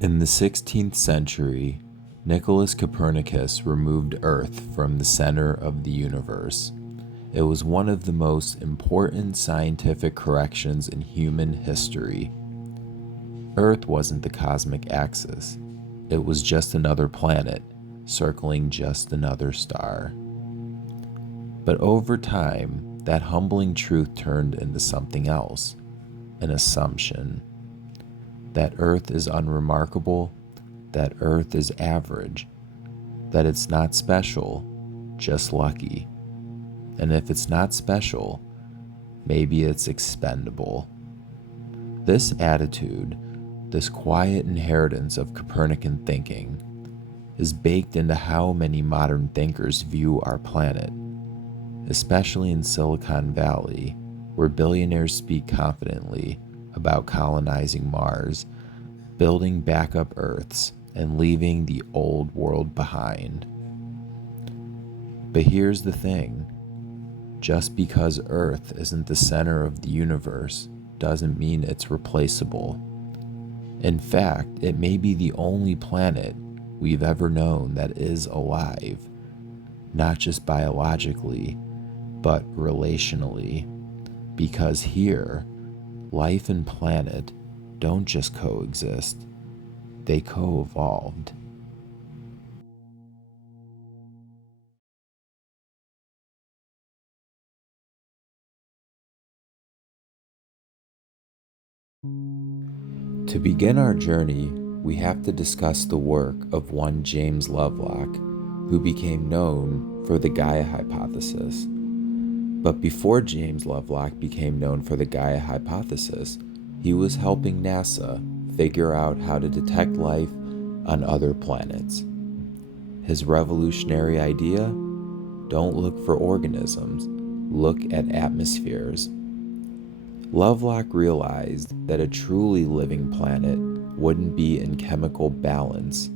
In the 16th century, Nicholas Copernicus removed Earth from the center of the universe. It was one of the most important scientific corrections in human history. Earth wasn't the cosmic axis. It was just another planet, circling just another star. But over time, that humbling truth turned into something else, an assumption. That Earth is unremarkable, that Earth is average, that it's not special, just lucky. And if it's not special, maybe it's expendable. This attitude, this quiet inheritance of Copernican thinking, is baked into how many modern thinkers view our planet, especially in Silicon Valley, where billionaires speak confidently about colonizing Mars, building backup Earths, and leaving the old world behind. But here's the thing. Just because Earth isn't the center of the universe doesn't mean it's replaceable. In fact, it may be the only planet we've ever known that is alive, not just biologically, but relationally, because here, life and planet don't just coexist, they co-evolved. To begin our journey, we have to discuss the work of one James Lovelock, who became known for the Gaia hypothesis. But before James Lovelock became known for the Gaia hypothesis, he was helping NASA figure out how to detect life on other planets. His revolutionary idea? Don't look for organisms, look at atmospheres. Lovelock realized that a truly living planet wouldn't be in chemical balance,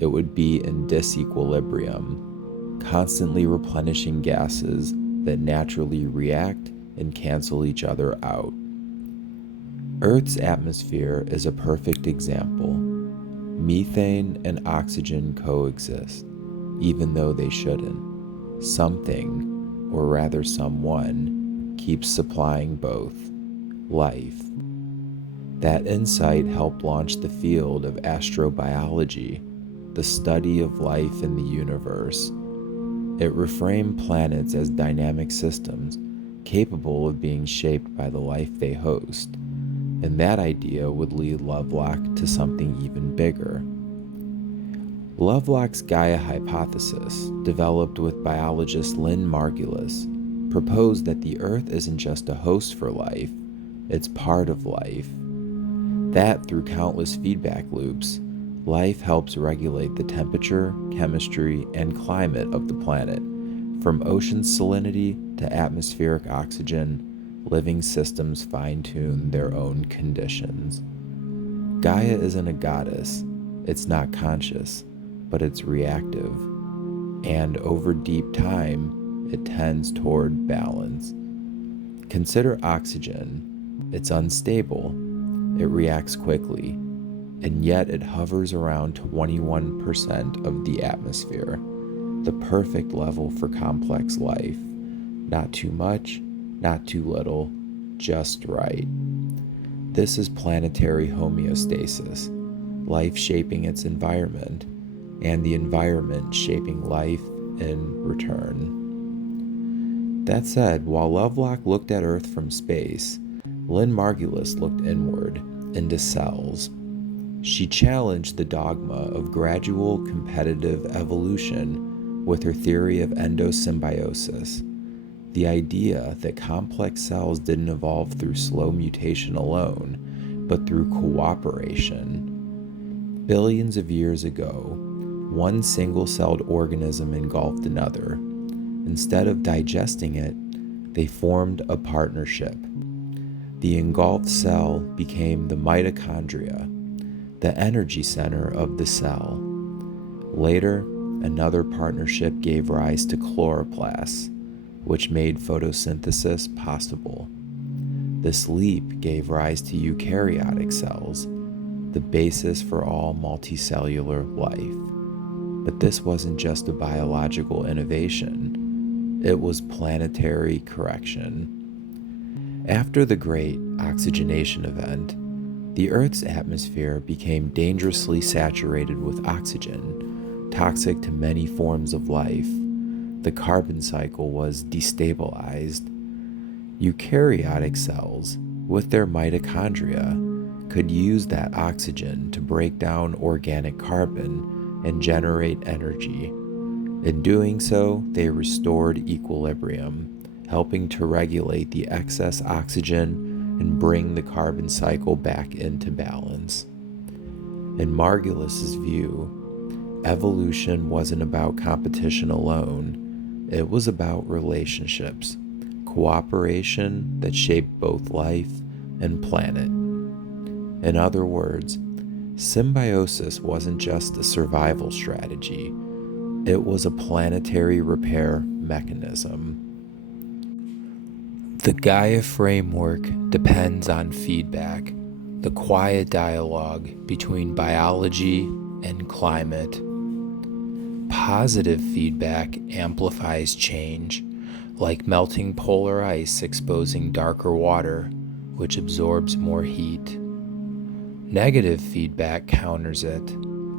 it would be in disequilibrium, constantly replenishing gases that naturally react and cancel each other out. Earth's atmosphere is a perfect example. Methane and oxygen coexist, even though they shouldn't. Something, or rather someone, keeps supplying both. Life. That insight helped launch the field of astrobiology, the study of life in the universe. It reframed planets as dynamic systems, capable of being shaped by the life they host. And that idea would lead Lovelock to something even bigger. Lovelock's Gaia hypothesis, developed with biologist Lynn Margulis, proposed that the Earth isn't just a host for life, it's part of life. That, through countless feedback loops, life helps regulate the temperature, chemistry, and climate of the planet. From ocean salinity to atmospheric oxygen, living systems fine-tune their own conditions. Gaia isn't a goddess, it's not conscious, but it's reactive. And over deep time, it tends toward balance. Consider oxygen. It's unstable, it reacts quickly, and yet it hovers around 21% of the atmosphere, the perfect level for complex life. Not too much, not too little, just right. This is planetary homeostasis, life shaping its environment, and the environment shaping life in return. That said, while Lovelock looked at Earth from space, Lynn Margulis looked inward, into cells. She challenged the dogma of gradual competitive evolution with her theory of endosymbiosis, the idea that complex cells didn't evolve through slow mutation alone, but through cooperation. Billions of years ago, one single-celled organism engulfed another. Instead of digesting it, they formed a partnership. The engulfed cell became the mitochondria, the energy center of the cell. Later, another partnership gave rise to chloroplasts, which made photosynthesis possible. This leap gave rise to eukaryotic cells, the basis for all multicellular life. But this wasn't just a biological innovation, it was planetary correction. After the Great Oxygenation Event, the Earth's atmosphere became dangerously saturated with oxygen, toxic to many forms of life. The carbon cycle was destabilized. Eukaryotic cells, with their mitochondria, could use that oxygen to break down organic carbon and generate energy. In doing so, they restored equilibrium, helping to regulate the excess oxygen and bring the carbon cycle back into balance. In Margulis's view, evolution wasn't about competition alone. It was about relationships, cooperation that shaped both life and planet. In other words, symbiosis wasn't just a survival strategy, it was a planetary repair mechanism. The Gaia framework depends on feedback, the quiet dialogue between biology and climate. Positive feedback amplifies change, like melting polar ice exposing darker water, which absorbs more heat. Negative feedback counters it,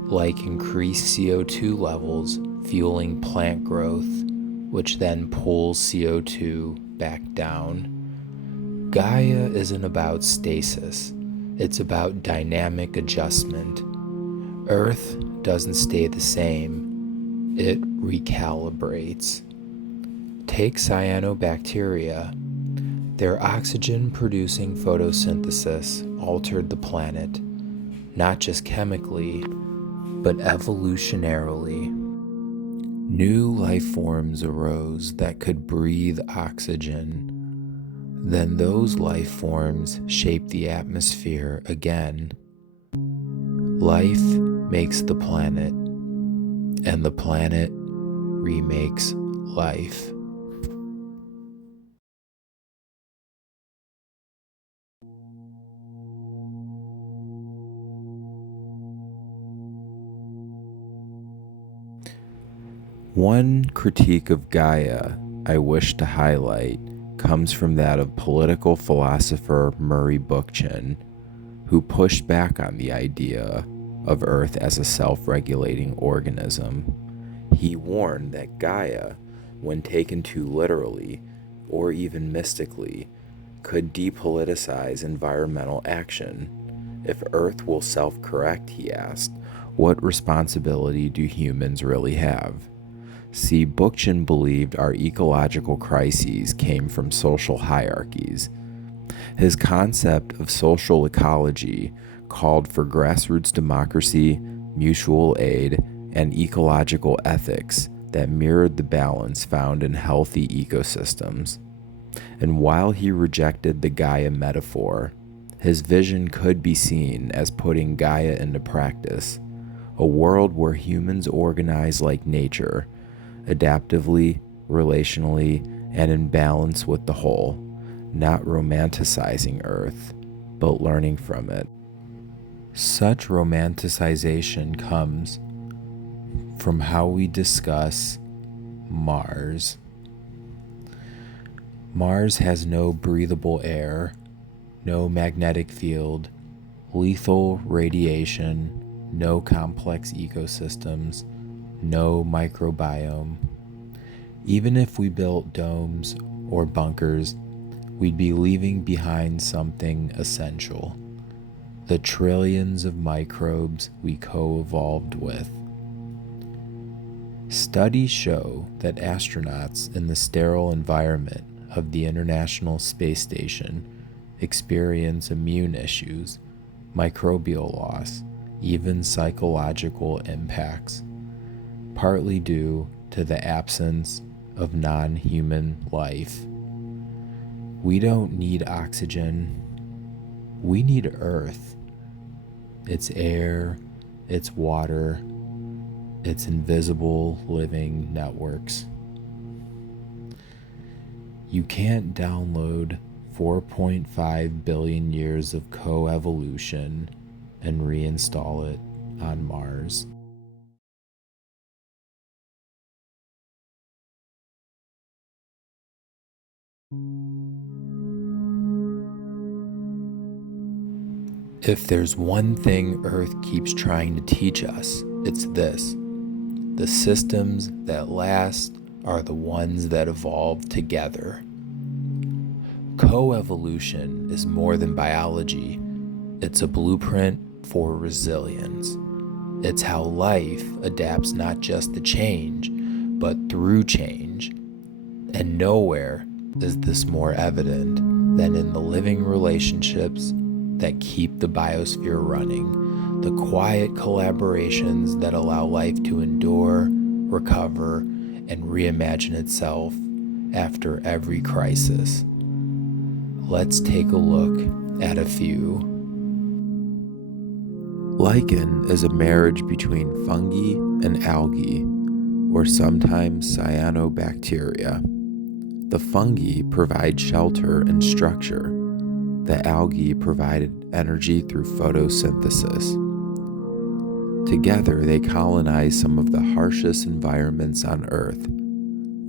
like increased CO2 levels fueling plant growth, which then pulls CO2 back down. Gaia isn't about stasis, it's about dynamic adjustment. Earth doesn't stay the same, it recalibrates. Take cyanobacteria. Their oxygen-producing photosynthesis altered the planet, not just chemically, but evolutionarily. New life forms arose that could breathe oxygen. Then those life forms shaped the atmosphere again. Life makes the planet, and the planet remakes life. One critique of Gaia I wish to highlight comes from that of political philosopher Murray Bookchin, who pushed back on the idea of Earth as a self-regulating organism. He warned that Gaia, when taken too literally, or even mystically, could depoliticize environmental action. If Earth will self-correct, he asked, what responsibility do humans really have? See, Bookchin believed our ecological crises came from social hierarchies. His concept of social ecology called for grassroots democracy, mutual aid, and ecological ethics that mirrored the balance found in healthy ecosystems. And while he rejected the Gaia metaphor, his vision could be seen as putting Gaia into practice, a world where humans organize like nature, adaptively, relationally, and in balance with the whole, not romanticizing Earth, but learning from it. Such romanticization comes from how we discuss Mars. Mars has no breathable air, no magnetic field, lethal radiation, no complex ecosystems, no microbiome. Even if we built domes or bunkers, we'd be leaving behind something essential: the trillions of microbes we co-evolved with. Studies show that astronauts in the sterile environment of the International Space Station experience immune issues, microbial loss, even psychological impacts, partly due to the absence of non-human life. We don't need oxygen. We need Earth. Its air, its water, its invisible living networks. You can't download 4.5 billion years of coevolution and reinstall it on Mars. If there's one thing Earth keeps trying to teach us, it's this. The systems that last are the ones that evolve together. Coevolution is more than biology. It's a blueprint for resilience. It's how life adapts not just to change, but through change. And nowhere is this more evident than in the living relationships that keep the biosphere running, the quiet collaborations that allow life to endure, recover, and reimagine itself after every crisis. Let's take a look at a few. Lichen is a marriage between fungi and algae, or sometimes cyanobacteria. The fungi provide shelter and structure. The algae provided energy through photosynthesis. Together, they colonize some of the harshest environments on Earth,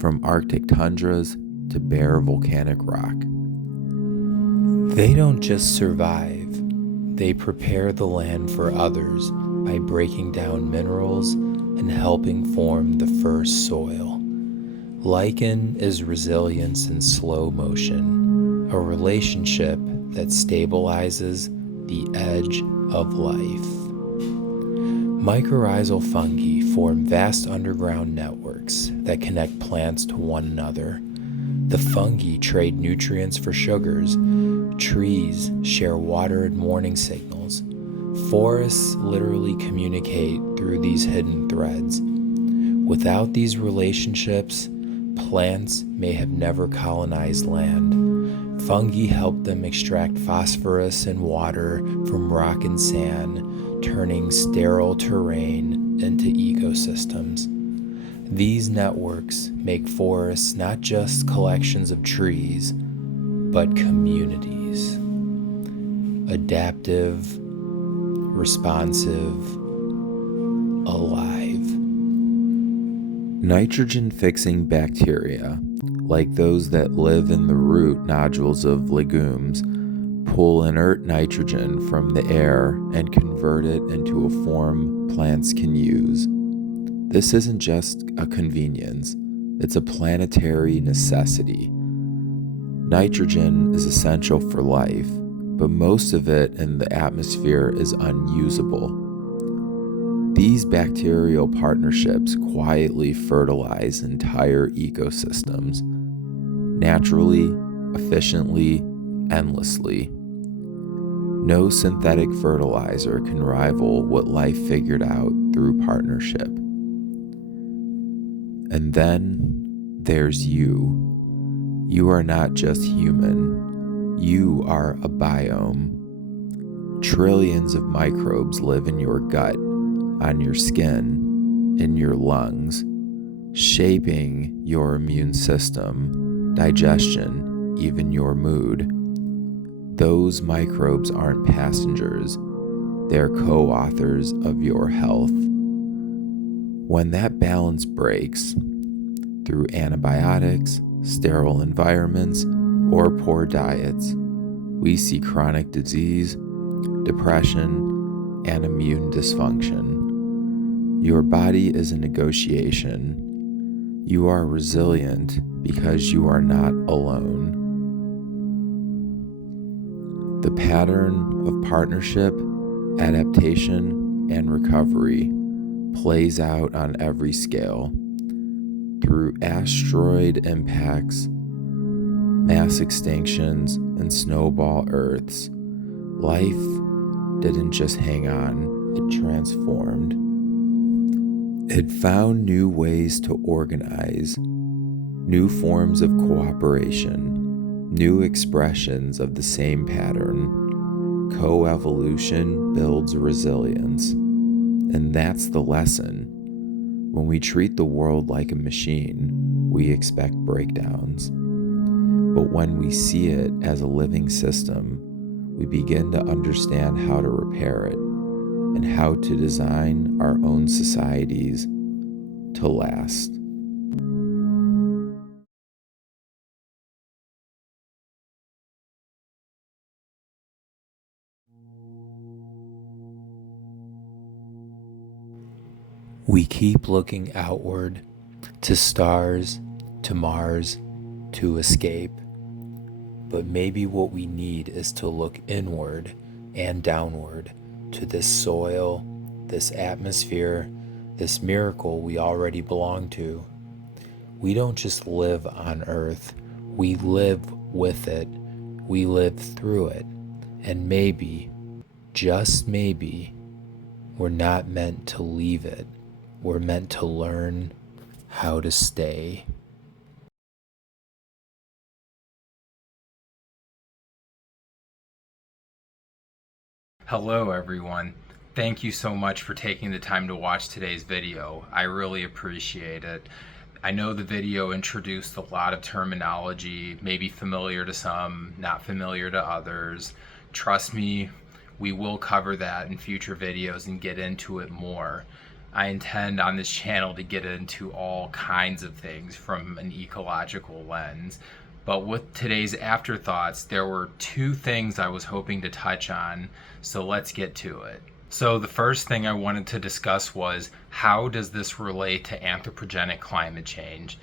from Arctic tundras to bare volcanic rock. They don't just survive, they prepare the land for others by breaking down minerals and helping form the first soil. Lichen is resilience in slow motion, a relationship that stabilizes the edge of life. Mycorrhizal fungi form vast underground networks that connect plants to one another. The fungi trade nutrients for sugars. Trees share water and warning signals. Forests literally communicate through these hidden threads. Without these relationships, plants may have never colonized land. Fungi help them extract phosphorus and water from rock and sand, turning sterile terrain into ecosystems. These networks make forests not just collections of trees, but communities. Adaptive, responsive, alive. Nitrogen-fixing bacteria, like those that live in the root nodules of legumes, pull inert nitrogen from the air and convert it into a form plants can use. This isn't just a convenience, it's a planetary necessity. Nitrogen is essential for life, but most of it in the atmosphere is unusable. These bacterial partnerships quietly fertilize entire ecosystems, naturally, efficiently, endlessly. No synthetic fertilizer can rival what life figured out through partnership. And then there's you. You are not just human, you are a biome. Trillions of microbes live in your gut, on your skin, in your lungs, shaping your immune system, digestion, even your mood. Those microbes aren't passengers, they're co-authors of your health. When that balance breaks, through antibiotics, sterile environments, or poor diets, we see chronic disease, depression, and immune dysfunction. Your body is a negotiation. You are resilient because you are not alone. The pattern of partnership, adaptation, and recovery plays out on every scale. Through asteroid impacts, mass extinctions, and snowball Earths, life didn't just hang on, it transformed. It found new ways to organize, new forms of cooperation, new expressions of the same pattern. Coevolution builds resilience, and that's the lesson. When we treat the world like a machine, we expect breakdowns. But when we see it as a living system, we begin to understand how to repair it. and how to design our own societies to last. We keep looking outward to stars, to Mars, to escape. But maybe what we need is to look inward and downward to this soil, this atmosphere, this miracle we already belong to. We don't just live on Earth, we live with it, we live through it. And maybe, just maybe, we're not meant to leave it. We're meant to learn how to stay. Hello everyone. Thank you so much for taking the time to watch today's video. I really appreciate it. I know the video introduced a lot of terminology, maybe familiar to some, not familiar to others. Trust me, we will cover that in future videos and get into it more. I intend on this channel to get into all kinds of things from an ecological lens. But with today's afterthoughts, there were two things I was hoping to touch on, so let's get to it. So the first thing I wanted to discuss was, how does this relate to anthropogenic climate change?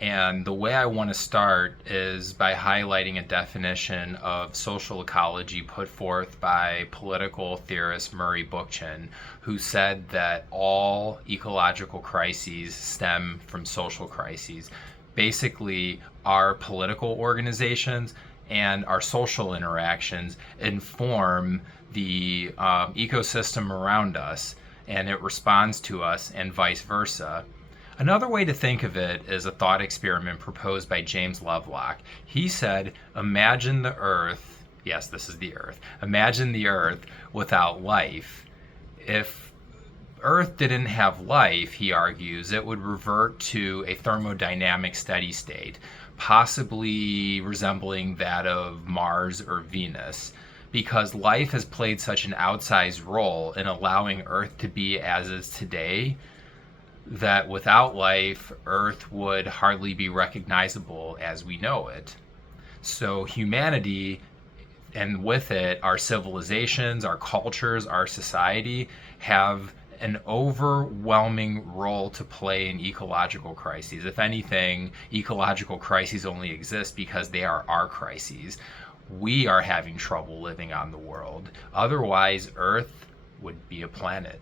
And the way I want to start is by highlighting a definition of social ecology put forth by political theorist Murray Bookchin, who said that all ecological crises stem from social crises. Basically, our political organizations and our social interactions inform the ecosystem around us, and it responds to us, and vice versa. Another way to think of it is a thought experiment proposed by James Lovelock. He said, imagine the Earth, yes, this is the Earth, imagine the Earth without life. If Earth didn't have life, he argues, it would revert to a thermodynamic steady state, possibly resembling that of Mars or Venus, because life has played such an outsized role in allowing Earth to be as is today, that without life, Earth would hardly be recognizable as we know it. So humanity, and with it our civilizations, our cultures, our society, have an overwhelming role to play in ecological crises. If anything, ecological crises only exist because they are our crises. We are having trouble living on the world. Otherwise, Earth would be a planet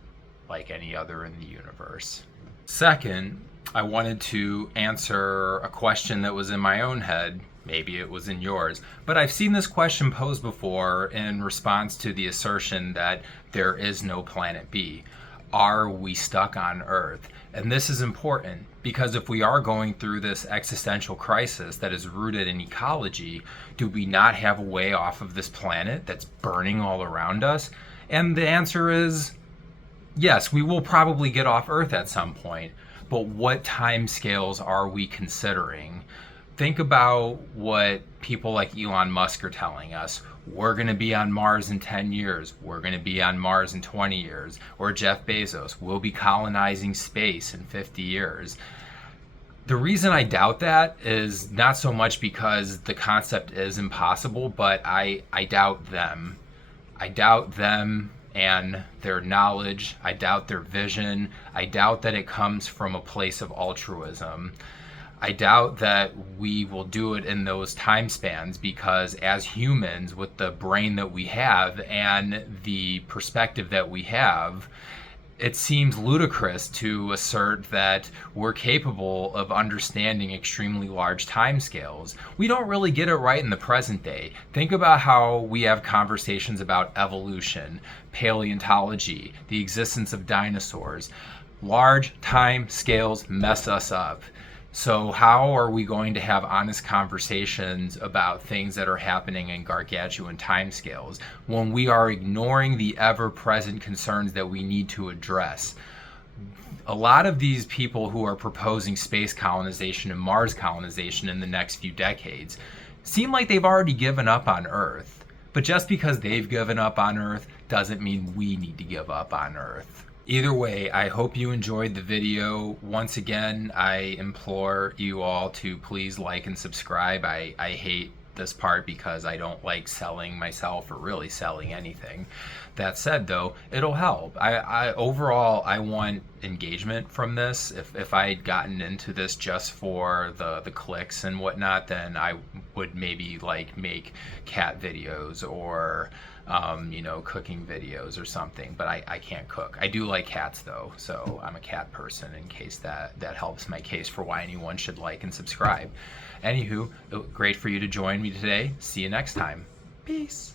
like any other in the universe. Second, I wanted to answer a question that was in my own head. Maybe it was in yours, but I've seen this question posed before in response to the assertion that there is no planet B. Are we stuck on Earth? And this is important because if we are going through this existential crisis that is rooted in ecology, do we not have a way off of this planet that's burning all around us? And the answer is yes, we will probably get off Earth at some point, but what time scales are we considering? Think about what people like Elon Musk are telling us. We're going to be on Mars in 10 years. We're going to be on Mars in 20 years. Or Jeff Bezos, we'll be colonizing space in 50 years. The reason I doubt that is not so much because the concept is impossible, but I doubt them. I doubt them and their knowledge. I doubt their vision. I doubt that it comes from a place of altruism. I doubt that we will do it in those time spans because as humans, with the brain that we have and the perspective that we have, it seems ludicrous to assert that we're capable of understanding extremely large timescales. We don't really get it right in the present day. Think about how we have conversations about evolution, paleontology, the existence of dinosaurs. Large time scales mess us up. So how are we going to have honest conversations about things that are happening in gargantuan timescales when we are ignoring the ever-present concerns that we need to address? A lot of these people who are proposing space colonization and Mars colonization in the next few decades seem like they've already given up on Earth. But just because they've given up on Earth doesn't mean we need to give up on Earth. Either way, I hope you enjoyed the video. Once again, I implore you all to please like and subscribe. I hate this part because I don't like selling myself or really selling anything. That said, though, it'll help. Overall, I want engagement from this. If I had gotten into this just for the clicks and whatnot, then I would maybe like make cat videos or cooking videos or something, but I can't cook. I do like cats though, so I'm a cat person, in case that helps my case for why anyone should like and subscribe. Anywho, great for you to join me today. See you next time. Peace.